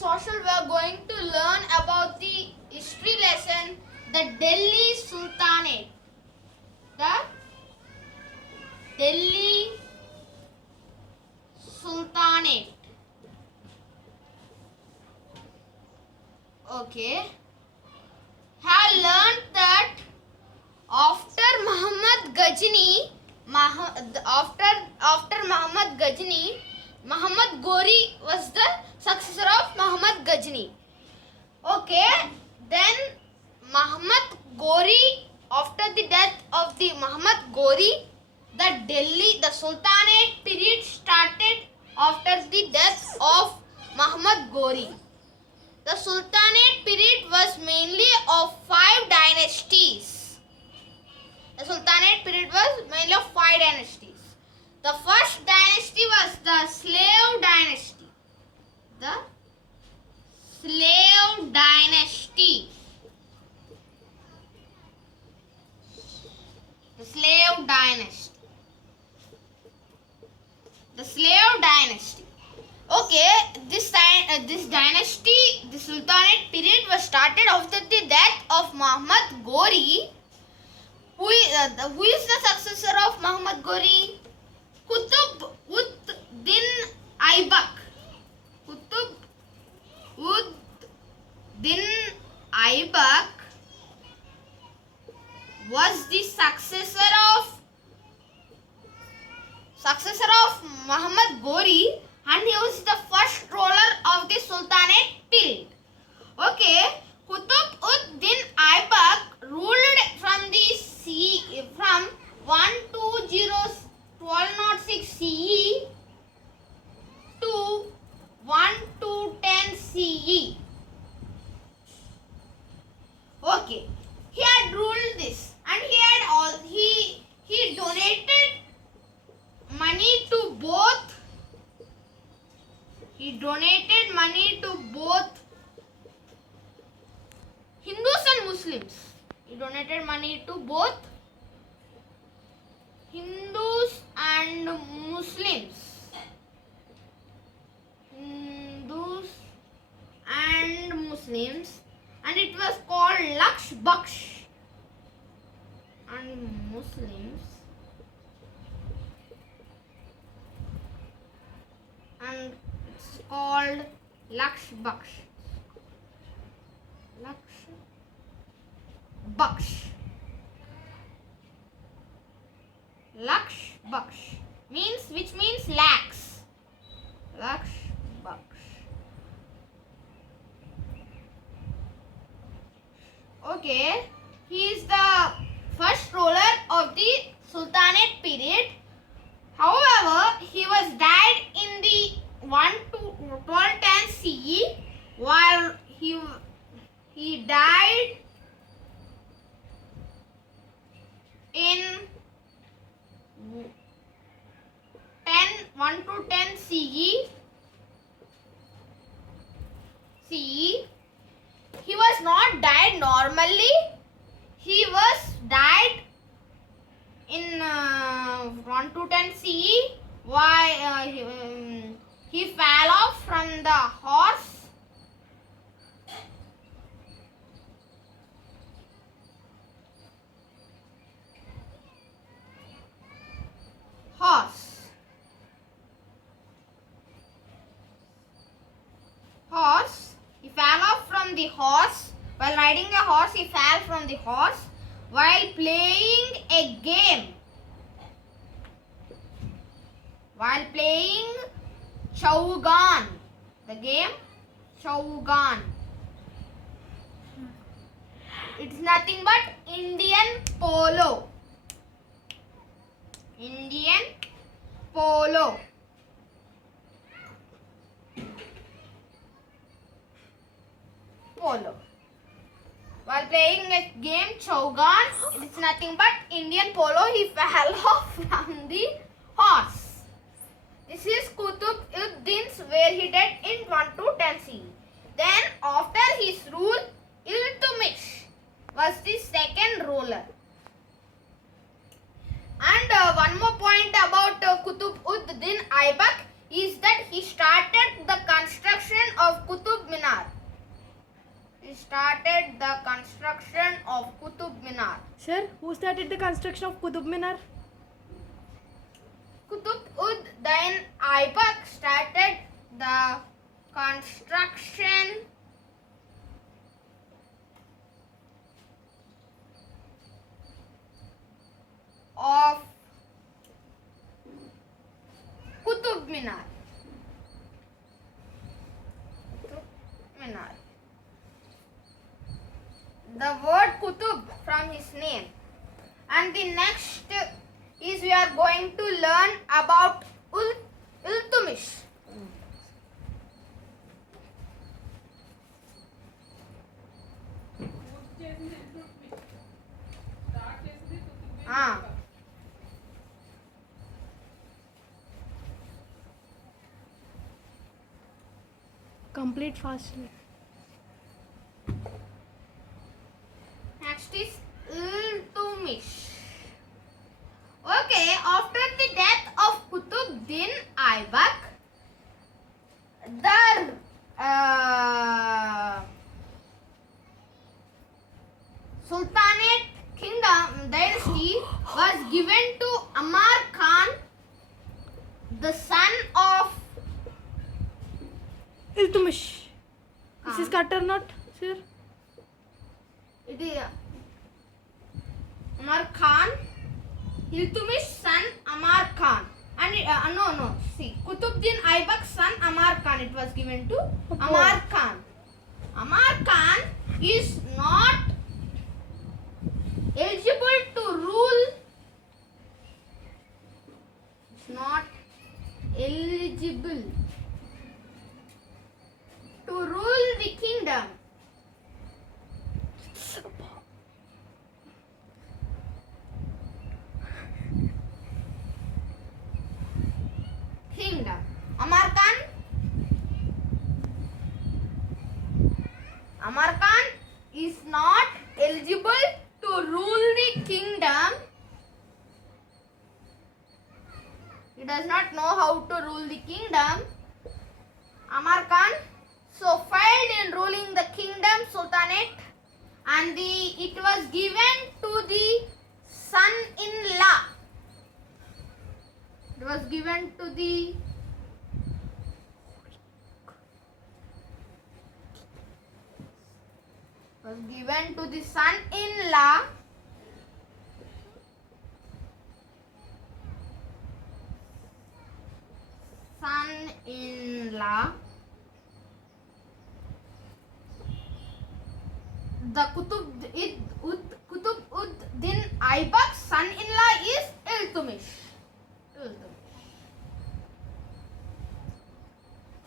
social we are going to learn about the history lesson, the Delhi Sultanate. The Delhi Sultanate. Okay. Have learned that after Muhammad Ghazni, Muhammad Ghori was the successor of Muhammad Ghazni. Okay, then Muhammad Ghori, after the death of the Muhammad Ghori, the Sultanate period started after the death of Muhammad Ghori. The Sultanate period was mainly of 5 dynasties. The Sultanate period was mainly of 5 dynasties. The first dynasty was the Slave dynasty. The Slave dynasty. The Slave dynasty. The Slave dynasty. Okay, this dynasty, the Sultanate period was started after the death of Muhammad Ghori. Who is the successor of Muhammad Ghori? Qutb ud Din Aibak. Qutb ud Din Aibak was the successor of Muhammad Ghori, and he was the first ruler of the Sultanate period. Okay, Qutb ud Din Aibak ruled from 1206 CE to 1210 CE. Okay, he had ruled this, and he donated money to both. He donated money to both Hindus and Muslims. He donated money to both Hindus and Muslims. Hindus and Muslims, and it was called Laksh Baksh. And Muslims and it's called Laksh Baksh. Laksh Baksh. Laksh Baksh which means lakhs. Laksh Baksh. Okay, he is the first ruler of the Sultanate period. However, he was died in the 1210 CE, while he died in 1 to 10 CE. He was not died normally. He was died in 1 to 10 CE. Why he fell off from the horse. He fell off from the horse. While riding a horse, he fell from the horse while playing a game. While playing Chaugan. The game Chaugan. It's nothing but Indian polo. Indian polo. While playing a game Chaugan, it's nothing but Indian polo, he fell off from the horse. This is Qutb ud Din's, where he died in 1 to 10 CE. Then after his rule, Iltutmish was the second ruler. And one more point about Qutb ud Din Aibak is that he started the construction of Qutub started the construction of Qutub Minar? Sir, who started the construction of Qutub Minar? Qutb-ud-Din Aibak started the construction of Qutub Minar. Minar. The word Qutub from his name. And the next is we are going to learn about Iltutmish. Complete fastly. Next is Iltutmish. Okay, after the death of Qutb-Din Aibak, the Sultanate kingdom dynasty was given to Amar Khan, the son of Iltutmish. This is correct or not, sir? it is Amar Khan, Iltutmish son Amar Khan, and see, Qutb-Din Aibak's son Amar Khan. It was given to Amar Khan. Amar Khan is not eligible to rule. It's not eligible to rule the kingdom. Amar Khan is not eligible to rule the kingdom. He does not know how to rule the kingdom. Amar Khan so failed in ruling the kingdom sultanate, and it was given to the son-in-law. It was given to the son-in-law the Qutb-ud-Din Aibak's son-in-law is Iltutmish.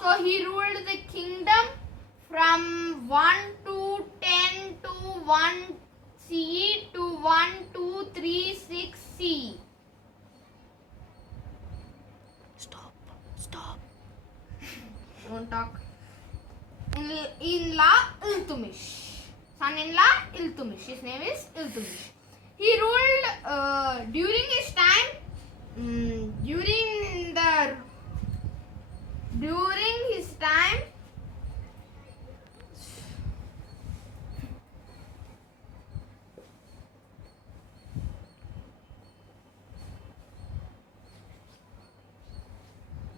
So he ruled the kingdom from 1 to 10 to 1 CE to 1236 CE. Stop. Don't talk. In-law Iltutmish. Son-in-law Iltutmish. His name is Iltutmish. He ruled during his time. During his time.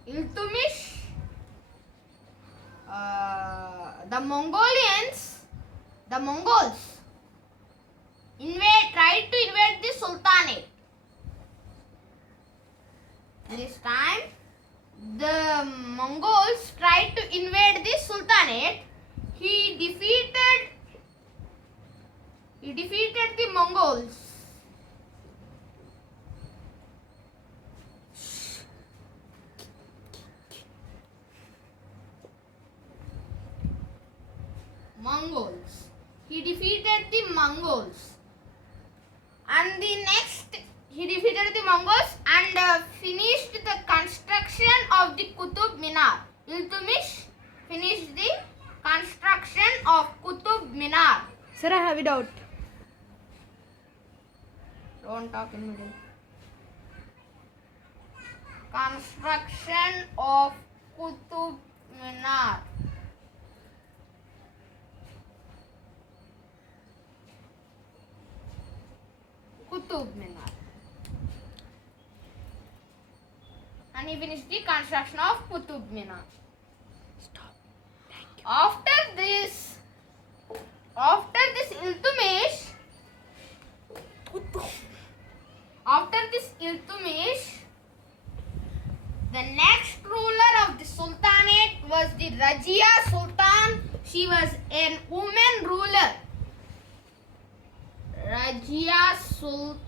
Iltutmish, the Mongols tried to invade the Sultanate. This time, the Mongols tried to invade the Sultanate. He defeated the Mongols. He defeated the Mongols. And he defeated the Mongols and finished the construction of the Qutub Minar. Iltutmish finished the construction of Qutub Minar. Sir, I have a doubt. Don't talk in middle. Construction of Qutub Minar. Qutub Minar. And he finished the construction of Qutub Minar. Stop. Thank you. After this Iltutmish, the next ruler of the Sultanate was the Rajia Sultan. She was an woman ruler. Rajia Sultan.